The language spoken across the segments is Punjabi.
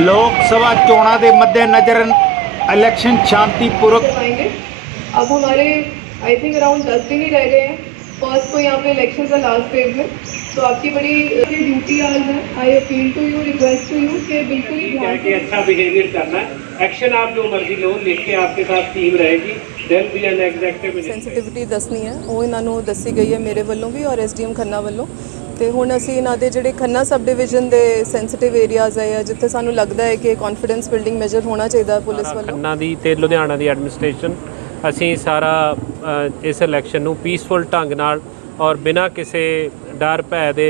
ਲੋਕ ਸਭਾ ਚੋਣਾਂ ਦੇ ਮੱਦੇਨਜ਼ਰ ਇਲੈਕਸ਼ਨ ਸ਼ਾਂਤੀਪੂਰਵਕ करवाएंगे अब हमारे आई थिंक अराउंड दस दिन ही रह गए हैं फर्स्ट को यहाँ पे इलेक्शन का लास्ट फेज में तो आपकी बड़ी ड्यूटी आज है I appeal to you request to you कि बिल्कुल ही कह ध्यान के अच्छा बिहेवियर करना है एक्शन आप जो मर्जी लो लिख के आपके साथ टीम रहेगी then be an executive sensitivity ਦੱਸਣੀ ਹੈ ਉਹ ਇਹਨਾਂ ਨੂੰ ਦੱਸੀ ਗਈ ਹੈ ਮੇਰੇ ਵੱਲੋਂ ਤੇ ਹੁਣ ਅਸੀਂ ਇਹਨਾਂ ਦੇ ਜਿਹੜੇ ਖੰਨਾ ਸਬ ਡਿਵੀਜ਼ਨ ਦੇ ਸੈਂਸਿਟਿਵ ਏਰੀਆਜ਼ ਹੈ ਜਾਂ ਜਿੱਥੇ ਸਾਨੂੰ ਲੱਗਦਾ ਹੈ ਕਿ ਕੌਨਫੀਡੈਂਸ ਬਿਲਡਿੰਗ ਮੈਜਰ ਹੋਣਾ ਚਾਹੀਦਾ ਹੈ ਪੁਲਿਸ ਵੱਲੋਂ। ਖੰਨਾ ਦੀ ਤੇ ਲੁਧਿਆਣਾ ਦੀ ਐਡਮਿਨਿਸਟ੍ਰੇਸ਼ਨ ਅਸੀਂ ਸਾਰਾ ਇਸ ਇਲੈਕਸ਼ਨ ਨੂੰ ਪੀਸਫੁਲ ਢੰਗ ਨਾਲ ਔਰ ਬਿਨਾਂ ਕਿਸੇ ਡਰ ਭੈ ਦੇ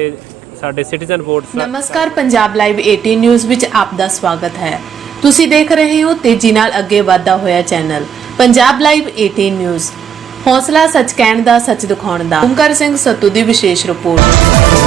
ਸਾਡੇ ਸਿਟੀਜ਼ਨ ਵੋਟਸ ਨਮਸਕਾਰ ਪੰਜਾਬ ਲਾਈਵ 18 ਨਿਊਜ਼ ਵਿੱਚ ਆਪ ਦਾ ਸਵਾਗਤ ਹੈ। ਤੁਸੀਂ ਦੇਖ ਰਹੇ ਹੋ ਤੇਜ਼ੀ ਨਾਲ ਅੱਗੇ ਵਧਦਾ ਹੋਇਆ ਚੈਨਲ ਪੰਜਾਬ ਲਾਈਵ 18 ਨਿਊਜ਼ ਹੌਸਲਾ ਸੱਚ ਕਹਿਣ ਦਾ ਸੱਚ ਦਿਖਾਉਣ ਦਾ। ਓਮਕਾਰ ਸਿੰਘ ਸੱਤੂ ਦੀ ਵਿਸ਼ੇਸ਼ ਰਿਪੋਰਟ।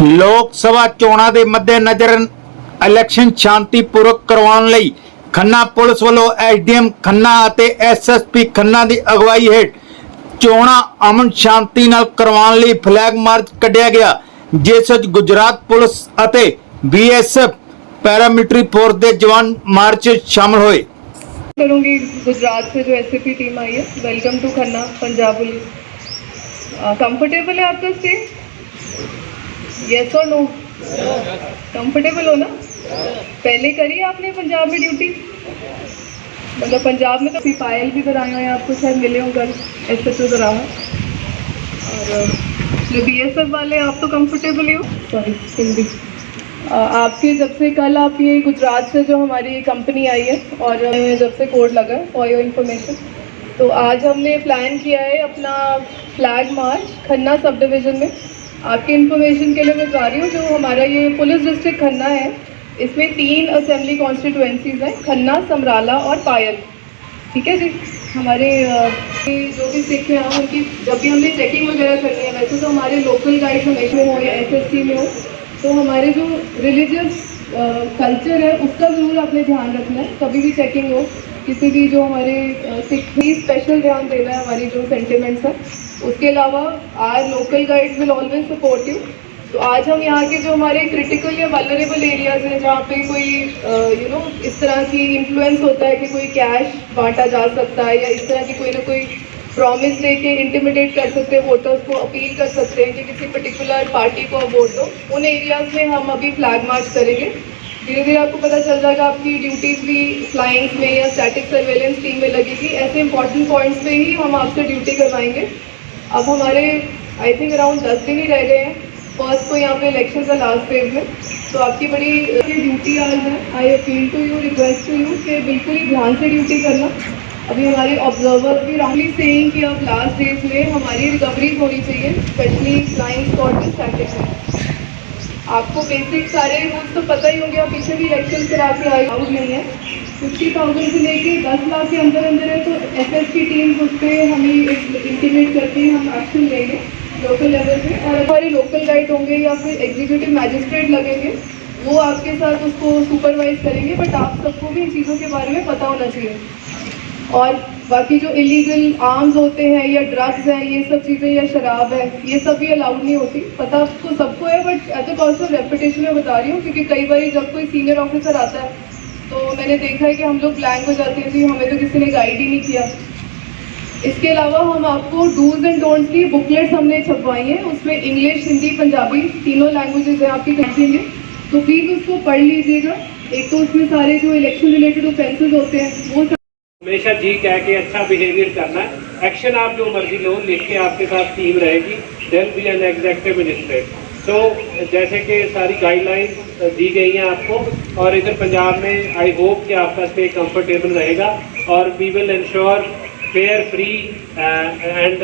ਲੋਕ ਸਭਾ ਚੋਣਾਂ ਦੇ ਮੱਦੇਨਜ਼ਰ ਇਲੈਕਸ਼ਨ ਸ਼ਾਂਤੀਪੂਰਵਕ ਕਰਵਾਉਣ ਲਈ ਖੰਨਾ ਪੁਲਿਸ ਵੱਲੋਂ ਐਸਡੀਐਮ ਖੰਨਾ ਅਤੇ ਐਸਐਸਪੀ ਖੰਨਾ ਦੀ ਅਗਵਾਈ ਹੇਠ ਚੋਣਾਂ ਅਮਨ ਸ਼ਾਂਤੀ ਨਾਲ ਕਰਵਾਉਣ ਲਈ ਫਲੈਗ ਮਾਰਚ ਕੱਢਿਆ ਗਿਆ ਜਿਸ ਵਿੱਚ ਗੁਜਰਾਤ ਪੁਲਿਸ ਅਤੇ ਬੀਐਸਐਫ ਪੈਰਾਮਿਲਟਰੀ ਫੋਰਸ ਦੇ ਜਵਾਨ ਮਾਰਚ ਵਿੱਚ ਸ਼ਾਮਲ ਹੋਏ करूंगी गुजरात से जो एसएपी टीम आई है welcome to Khanna Punjab police comfortable है आपका स्टे यस और नो कंफर्टेबल हो ना? पहले करी आपने पंजाब में ड्यूटी मतलब पंजाब में तो अभी पायल भी कराए हुए हैं, आपको शायद मिले हों कल एस एच ओ और, जो बी एस एफ़ वाले, आप तो कंफर्टेबल ही हो? सॉरी हिंदी आपके जब से कल आप ये गुजरात से जो हमारी कंपनी आई है, और जब से कोड लगा है फॉर योर इन्फॉर्मेशन तो आज हमने प्लान किया है अपना flag march Khanna sub division में। आपकी इन्फॉर्मेशन के लिए मैं बता रही हूँ, जो हमारा ये पुलिस डिस्ट्रिक्ट खन्ना है। इसमें तीन असेंबली कॉन्स्टिट्यूएंसीज हैं, खन्ना, समराला और पायल। ठीक है जी? हमारे जो भी सिख हैं उनकी, जब भी हमने चेकिंग वगैरह करनी है, वैसे तो हमारे लोकल गाइड हमेशा हो या एस में हो तो हमारे जो रिलीजियस कल्चर है, उसका ज़रूर आपने ध्यान रखना है। कभी भी चेकिंग हो, किसी भी जो हमारे सिख, ही स्पेशल ध्यान देना है, हमारी जो सेंटिमेंट्स है। उसके अलावा our local guides will always support you तो आज हम यहाँ के जो हमारे क्रिटिकल या वलरेबल एरियाज़ हैं, जहाँ पे कोई यू नो इस तरह की इन्फ्लुएंस होता है कि कोई कैश बांटा जा सकता है या इस तरह की कोई ना कोई प्रॉमिस दे के इंटिमिडेट कर सकते हैं वोटर्स को अपील कर सकते हैं कि किसी पर्टिकुलर पार्टी को आप वोट दो। उन एरियाज़ में हम अभी फ्लैग मार्च करेंगे। धीरे धीरे आपको पता चल जाएगा आपकी ड्यूटीज़ भी फ्लाइंग्स में या स्टैटिक सर्वेलेंस टीम में लगेगी। ऐसे इंपॉर्टेंट पॉइंट्स पे ही हम आपसे ड्यूटी करवाएँगे। अब हमारे आई थिंक अराउंड दस दिन ही रह गए हैं। फ़र्स्ट को यहाँ पे इलेक्शन का लास्ट फ़ेज़ में। तो आपकी बड़ी ड्यूटी आज है। I appeal to you request to you कि बिल्कुल ही ध्यान से ड्यूटी करना। अभी हमारे ऑब्जर्वर भी राउंडली सेइंग कि अब लास्ट डेज़ में हमारी रिकवरी होनी चाहिए स्पेशली फ्लाइंग स्पॉट में में आपको बेसिक सारे रूल्स तो पता ही होंगे, आप पीछे भी इलेक्शन करा के आए आउट नहीं है। फिफ्टी थाउज़ेंड से लेके दस लाख के अंदर अंदर है तो एस एस की टीम उस पर हमें इंटीमेट करके हम एक्शन लेंगे लोकल लेवल पे। और हमारे लोकल गाइड होंगे या फिर एग्जीक्यूटिव मैजिस्ट्रेट लगेंगे, वो आपके साथ उसको सुपरवाइज करेंगे बट आप सबको भी इन चीज़ों के बारे में पता होना चाहिए। और बाकी जो इलीगल आर्म्स होते हैं, या ड्रग्स हैं, ये सब चीज़ें, या शराब है, ये सब भी अलाउड नहीं होती। पता आपको सबको है but at the cost of reputation में बता रही हूँ, क्योंकि कई बार जब कोई सीनियर ऑफिसर आता है तो मैंने देखा है कि हम लोग ब्लैंक हो जाते हैं जी हमें तो किसी ने गाइड ही नहीं किया। इसके अलावा हम आपको डूज एंड डोंट्स की बुकलेट्स हमने छपवाई हैं। उसमें इंग्लिश हिंदी पंजाबी तीनों लैंग्वेजेस हैं आपकी कंट्री में। तो प्लीज़ उसको पढ़ लीजिएगा। एक तो उसमें सारे जो इलेक्शन रिलेटेड ऑफेंसेज होते हैं, वो हमेशा जी कह के अच्छा बिहेवियर करना। एक्शन आप जो मर्ज़ी लो, लिख के आपके साथ टीम रहेगी। Then be an executive magistrate तो जैसे कि सारी गाइडलाइंस दी गई हैं आपको। और इधर पंजाब में आई होप कि आपका स्टे कंफर्टेबल रहेगा। और we will ensure fair free and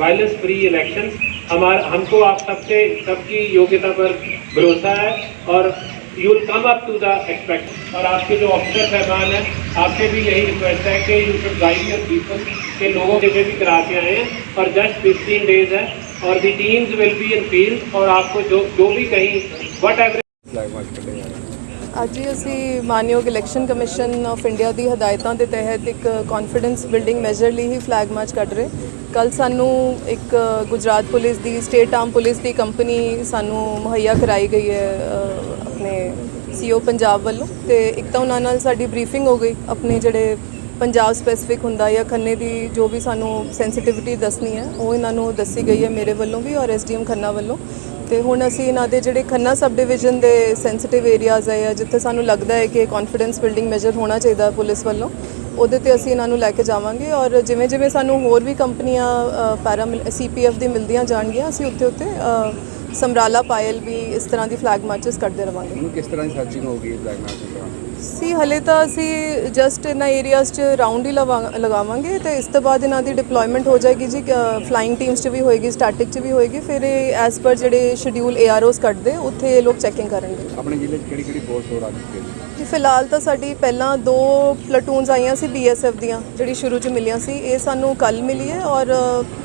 violence free election हमारा, हमको आप सबसे सबकी योग्यता पर भरोसा है। और you will come up to the expect और आपके जो ऑफिसर साहबान हैं, आपसे भी यही रिक्वेस्ट है कि you should guide your people के लोगों के लिए भी करा के आए हैं। और जस्ट 15 डेज़ है। और the teams will be in field और आपको जो जो भी कहीं वट एवर ਅੱਜ ਹੀ ਅਸੀਂ ਮਾਨਯੋਗ ਇਲੈਕਸ਼ਨ ਕਮਿਸ਼ਨ ਆਫ ਇੰਡੀਆ ਦੀ ਹਦਾਇਤਾਂ ਦੇ ਤਹਿਤ ਇੱਕ ਕੌਨਫੀਡੈਂਸ ਬਿਲਡਿੰਗ ਮੈਜਰ ਲਈ ਹੀ ਫਲੈਗ ਮਾਰਚ ਕੱਢ ਰਹੇ। ਕੱਲ ਸਾਨੂੰ ਇੱਕ ਗੁਜਰਾਤ ਪੁਲਿਸ ਦੀ ਸਟੇਟ ਆਰਮ ਪੁਲਿਸ ਦੀ ਕੰਪਨੀ ਸਾਨੂੰ ਮੁਹੱਈਆ ਕਰਾਈ ਗਈ ਹੈ ਅ, ਆਪਣੇ ਸੀਓ ਪੰਜਾਬ ਵੱਲੋਂ। ਤੇ ਇੱਕ ਤਾਂ ਉਹਨਾਂ ਨਾਲ ਸਾਡੀ ਬਰੀਫਿੰਗ ਹੋ ਗਈ ਆਪਣੇ ਜਿਹੜੇ ਪੰਜਾਬ ਸਪੈਸੀਫਿਕ ਹੁੰਦਾ ਜਾਂ ਖੰਨੇ ਦੀ ਜੋ ਵੀ ਸਾਨੂੰ ਸੈਂਸਿਟਿਵਿਟੀ ਦੱਸਣੀ ਹੈ ਉਹ ਇਹਨਾਂ ਨੂੰ ਦੱਸੀ ਗਈ ਹੈ ਮੇਰੇ ਵੱਲੋਂ ਵੀ ਔਰ ਐਸਡੀਐਮ ਖੰਨਾ ਵੱਲੋਂ। ਤੇ ਹੁਣ ਅਸੀਂ ਇਹਨਾਂ ਦੇ ਜਿਹੜੇ ਖੰਨਾ ਸਬ ਡਿਵੀਜ਼ਨ ਦੇ ਸੈਂਸਿਟਿਵ ਏਰੀਆਜ਼ ਹੈ ਜਾਂ ਜਿੱਥੇ ਸਾਨੂੰ ਲੱਗਦਾ ਹੈ ਕਿ ਕੌਨਫੀਡੈਂਸ ਬਿਲਡਿੰਗ ਮੈਜਰ ਹੋਣਾ ਚਾਹੀਦਾ ਪੁਲਿਸ ਵੱਲੋਂ, ਉਹਦੇ ਤੇ ਅਸੀਂ ਇਹਨਾਂ ਨੂੰ ਲੈ ਕੇ ਜਾਵਾਂਗੇ ਔਰ ਜਿਵੇਂ ਜਿਵੇਂ ਸਾਨੂੰ ਹੋਰ ਵੀ ਕੰਪਨੀਆਂ ਪੈਰਾ ਸੀਪੀਐਫ ਦੀ ਮਿਲਦੀਆਂ ਜਾਣਗੀਆਂ, ਅਸੀਂ ਉੱਤੇ ਉੱਤੇ ਸਮਰਾਲਾ ਪਾਇਲ ਵੀ ਇਸ ਤਰ੍ਹਾਂ ਦੀ ਫਲੈਗ ਮਾਰਚਸ ਕਰਦੇ ਰਵਾਂਗੇ। ਕਿਸ ਤਰ੍ਹਾਂ ਦੀ ਸਰਚਿੰਗ ਹੋਊਗੀ ਬਲੈਕ ਮਾਰਕੀਟ ਸੀ ਹਲੇ ਤਾਂ ਅਸੀਂ ਜਸਟ ਇਹਨਾਂ ਏਰੀਆਜ਼ 'ਚ ਰਾਉਂਡ ਹੀ ਲਗਾਵਾਂਗੇ ਤੇ ਇਸ ਤੋਂ ਬਾਅਦ ਇਹਨਾਂ ਦੀ ਡਿਪਲੋਇਮੈਂਟ ਹੋ ਜਾਏਗੀ ਜੀ ਫਲਾਈਂਗ ਟੀਮਸ 'ਚ ਵੀ ਹੋਏਗੀ ਸਟੈਟਿਕ 'ਚ ਵੀ ਹੋਏਗੀ ਫਿਰ ਇਹ ਐਸ ਪਰ ਜਿਹੜੇ ਸ਼ਡਿਊਲ ਏਆਰਓਸ ਕੱਢਦੇ ਉੱਥੇ ਇਹ ਲੋਕ ਚੈਕਿੰਗ ਕਰਨਗੇ। ਆਪਣੇ ਜ਼ਿਲ੍ਹੇ 'ਚ ਕਿਹੜੀ ਕਿਹੜੀ ਫੋਰਸ ਆ ਚੁੱਕੀ ਹੈ ਜੀ? ਫਿਲਹਾਲ ਤਾਂ ਸਾਡੀ ਪਹਿਲਾਂ ਦੋ ਪਲਟੂਨਸ ਆਈਆਂ ਸੀ ਬੀਐਸਐਫ ਦੀਆਂ ਜਿਹੜੀ ਸ਼ੁਰੂ 'ਚ ਮਿਲੀਆਂ ਸੀ ਇਹ ਸਾਨੂੰ ਕੱਲ ਮਿਲੀ ਹੈ ਔਰ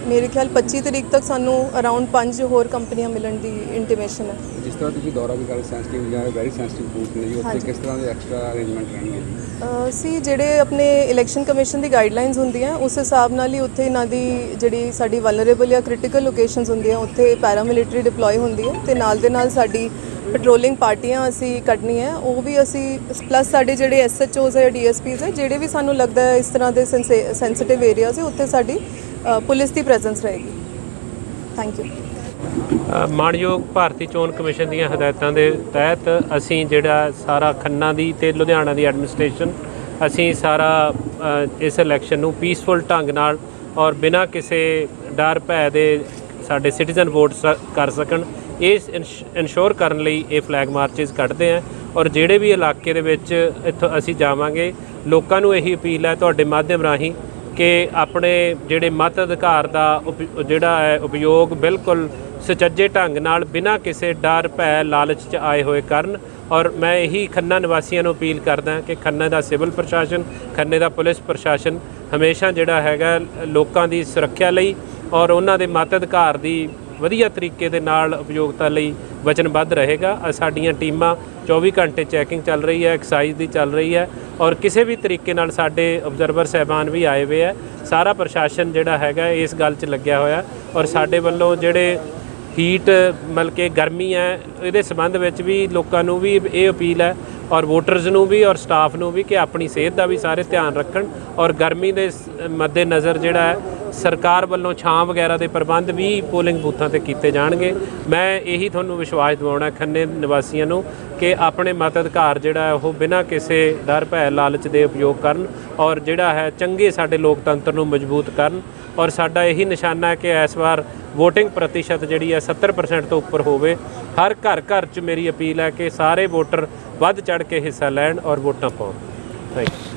ਮੇਰੇ ਖਿਆਲ 25 ਤਰੀਕ ਤੱਕ ਸਾਨੂੰ ਅਰਾਊਂਡ 5 ਹੋਰ ਕੰਪਨੀਆਂ ਮਿਲਣ ਦੀ ਇੰਟੀਮੇਸ਼ਨ ਹੈ। ਜਿਸ ਤਰ੍ਹਾਂ ਤੁਸੀਂ ਦੌਰਾ ਵੀ ਕਰ ਸੈਂਸਿਟਿਵ ਜਾਂ ਵੈਰੀ ਸੈਂਸਿਟਿਵ ਬੂਥ ਨੇ ਜੀ ਉੱਥੇ। ਕਿਸ ਤਰ੍ਹਾਂ ਦੇ ਐਕਸਟਰਾ ਅਰੇਂਜਮੈਂਟ ਰਹਿਣਗੇ ਜੀ? ਸੀ ਜਿਹੜੇ ਆਪਣੇ ਇਲੈਕਸ਼ਨ ਕਮਿਸ਼ਨ ਦੀ ਗਾਈਡਲਾਈਨਸ ਹੁੰਦੀਆਂ ਉਸ ਹਿਸਾਬ ਨਾਲ ਹੀ ਉੱਥੇ ਇਹਨਾਂ ਦੀ ਜਿਹੜੀ ਸਾਡੀ ਵਲਨਰੇਬਲ ਜਾਂ ਕ੍ਰਿਟੀਕਲ ਲੋਕੇਸ਼ਨਸ ਹੁੰਦੀਆਂ ਉੱਥੇ ਪੈਰਾਮਿਲਟਰੀ ਡਿਪਲੋਏ ਹੁੰਦੀ ਹੈ ਤੇ ਨਾਲ ਦੇ ਨਾਲ ਸਾਡੀ ਪੈਟਰੋਲਿੰਗ ਪਾਰਟੀਆਂ ਅਸੀਂ ਕੱਢਣੀਆਂ ਹੈ। ਉਹ ਵੀ ਅਸੀਂ ਪਲੱਸ ਸਾਡੇ ਜਿਹੜੇ ਐਸਐਚਓਜ਼ ਹੈ ਡੀਐਸਪੀਜ਼ ਹੈ ਜਿਹੜੇ ਵੀ ਸਾਨੂੰ ਲੱਗਦਾ ਹੈ ਇਸ ਤਰ੍ਹਾਂ ਦੇ ਸੈਂਸਿਟਿਵ ਏਰੀਆਜ਼ ਹੈ ਉੱਥੇ ਸਾਡੀ ਪੁਲਿਸ ਦੀ ਪ੍ਰੈਜ਼ੈਂਸ ਰਹੇਗੀ। ਥੈਂਕ ਯੂ ਅ, ਮਾਣਯੋਗ ਭਾਰਤੀ ਚੋਣ ਕਮਿਸ਼ਨ ਦੀਆਂ ਹਦਾਇਤਾਂ ਦੇ ਤਹਿਤ ਅਸੀਂ ਜਿਹੜਾ ਸਾਰਾ ਖੰਨਾ ਦੀ ਤੇ ਲੁਧਿਆਣਾ ਦੀ ਐਡਮਿਨਿਸਟ੍ਰੇਸ਼ਨ ਅਸੀਂ ਸਾਰਾ ਇਸ ਇਲੈਕਸ਼ਨ ਨੂੰ ਪੀਸਫੁਲ ਢੰਗ ਨਾਲ ਔਰ ਬਿਨਾਂ ਕਿਸੇ ਡਰ ਭੈ ਦੇ ਸਾਡੇ ਸਿਟੀਜ਼ਨ ਵੋਟ ਸ- ਕਰ ਸਕਣ ਇਸ ਇਨਸ਼ੋਰ ਕਰਨ ਲਈ ਇਹ ਫਲੈਗ ਮਾਰਚਸ ਕੱਢਦੇ ਆ ਔਰ ਜਿਹੜੇ ਵੀ ਇਲਾਕੇ ਦੇ ਵਿੱਚ ਇੱਥੋਂ ਅਸੀਂ ਜਾਵਾਂਗੇ ਲੋਕਾਂ ਨੂੰ ਇਹੀ ਅਪੀਲ ਹੈ ਤੁਹਾਡੇ ਮਾਧਿਅਮ ਰਾਹੀਂ ਕਿ ਆਪਣੇ ਜਿਹੜੇ ਮਤ ਅਧਿਕਾਰ ਦਾ ਉਪ- ਜਿਹੜਾ ਹੈ ਉਪਯੋਗ ਬਿਲਕੁਲ ਸੁਚੱਜੇ ਢੰਗ ਨਾਲ ਬਿਨਾਂ ਕਿਸੇ ਡਰ, ਭੈ, ਲਾਲਚ 'ਚ ਆਏ ਹੋਏ ਕਰਨ। ਔਰ ਮੈਂ ਇਹੀ ਖੰਨਾ ਨਿਵਾਸੀਆਂ ਨੂੰ ਅਪੀਲ ਕਰਦਾ ਕਿ ਖੰਨਾ ਦਾ ਸਿਵਲ ਪ੍ਰਸ਼ਾਸਨ, ਖੰਨੇ ਦਾ ਪੁਲਿਸ ਪ੍ਰਸ਼ਾਸਨ ਹਮੇਸ਼ਾ ਜਿਹੜਾ ਹੈਗਾ ਲੋਕਾਂ ਦੀ ਸੁਰੱਖਿਆ ਲਈ ਔਰ ਉਹਨਾਂ ਦੇ ਮਤ ਅਧਿਕਾਰ ਦੀ ਵਧੀਆ ਤਰੀਕੇ ਦੇ ਨਾਲ ਉਪਯੋਗਤਾ ਲਈ ਵਚਨਬੱਧ ਰਹੇਗਾ। ਸਾਡੀਆਂ ਟੀਮਾਂ 24 ਘੰਟੇ ਚੈਕਿੰਗ ਚੱਲ ਰਹੀ ਹੈ ਐਕਸਾਈਜ਼ ਦੀ ਚੱਲ ਰਹੀ ਹੈ ਔਰ ਕਿਸੇ ਵੀ ਤਰੀਕੇ ਨਾਲ ਸਾਡੇ ਆਬਜ਼ਰਵਰ ਸਹਿਬਾਨ ਵੀ ਆਏ ਹੋਏ ਹੈ। ਸਾਰਾ ਪ੍ਰਸ਼ਾਸਨ ਜਿਹੜਾ ਹੈਗਾ ਇਸ ਗੱਲ 'ਚ ਲੱਗਿਆ ਹੋਇਆ ਔਰ ਸਾਡੇ ਵੱਲੋਂ ਜਿਹੜੇ ਹੀਟ ਮਤਲਬ ਕਿ ਗਰਮੀ ਹੈ, ਇਹਦੇ ਸੰਬੰਧ ਵਿੱਚ ਵੀ ਲੋਕਾਂ ਨੂੰ ਵੀ ਇਹ ਅਪੀਲ ਹੈ ਔਰ ਵੋਟਰਸ ਨੂੰ ਵੀ ਔਰ ਸਟਾਫ ਨੂੰ ਵੀ ਕਿ ਆਪਣੀ ਸਿਹਤ ਦਾ ਵੀ ਸਾਰੇ ਧਿਆਨ ਰੱਖਣ ਔਰ ਗਰਮੀ ਦੇ ਸ- ਮੱਦੇ ਨਜ਼ਰ ਜਿਹੜਾ ਹੈ ਸਰਕਾਰ ਵੱਲੋਂ ਛਾਂ ਵਗੈਰਾ ਦੇ ਪ੍ਰਬੰਧ ਵੀ ਪੋਲਿੰਗ ਬੂਥਾਂ ਤੇ ਕੀਤੇ ਜਾਣਗੇ। ਮੈਂ ਇਹੀ ਤੁਹਾਨੂੰ ਵਿਸ਼ਵਾਸ ਦਿਵਾਉਣਾ ਖੰਨੇ ਨਿਵਾਸੀਆਂ ਨੂੰ ਕਿ ਆਪਣੇ ਮਤ ਅਧਿਕਾਰ ਜਿਹੜਾ ਉਹ ਬਿਨਾਂ ਕਿਸੇ ਡਰ, ਭੈ, ਲਾਲਚ ਦੇ ਉਪਯੋਗ ਕਰਨ ਔਰ ਜਿਹੜਾ ਹੈ ਚੰਗੇ ਸਾਡੇ ਲੋਕਤੰਤਰ ਨੂੰ ਮਜ਼ਬੂਤ ਕਰਨ ਔਰ ਸਾਡਾ ਇਹੀ ਨਿਸ਼ਾਨਾ ਹੈ ਕਿ ਇਸ ਵਾਰ VOTING ਪ੍ਰਤੀਸ਼ਤ ਜਿਹੜੀ ਹੈ 70% ਤੋਂ ਉੱਪਰ ਹੋਵੇ। ਹਰ ਘਰ ਘਰ 'ਚ ਮੇਰੀ ਅਪੀਲ ਹੈ ਕਿ ਸਾਰੇ ਵੋਟਰ ਵੱਧ ਚੜ ਕੇ ਹਿੱਸਾ ਲੈਣ ਔਰ ਵੋਟਾਂ ਪਾਉਣ। Thank you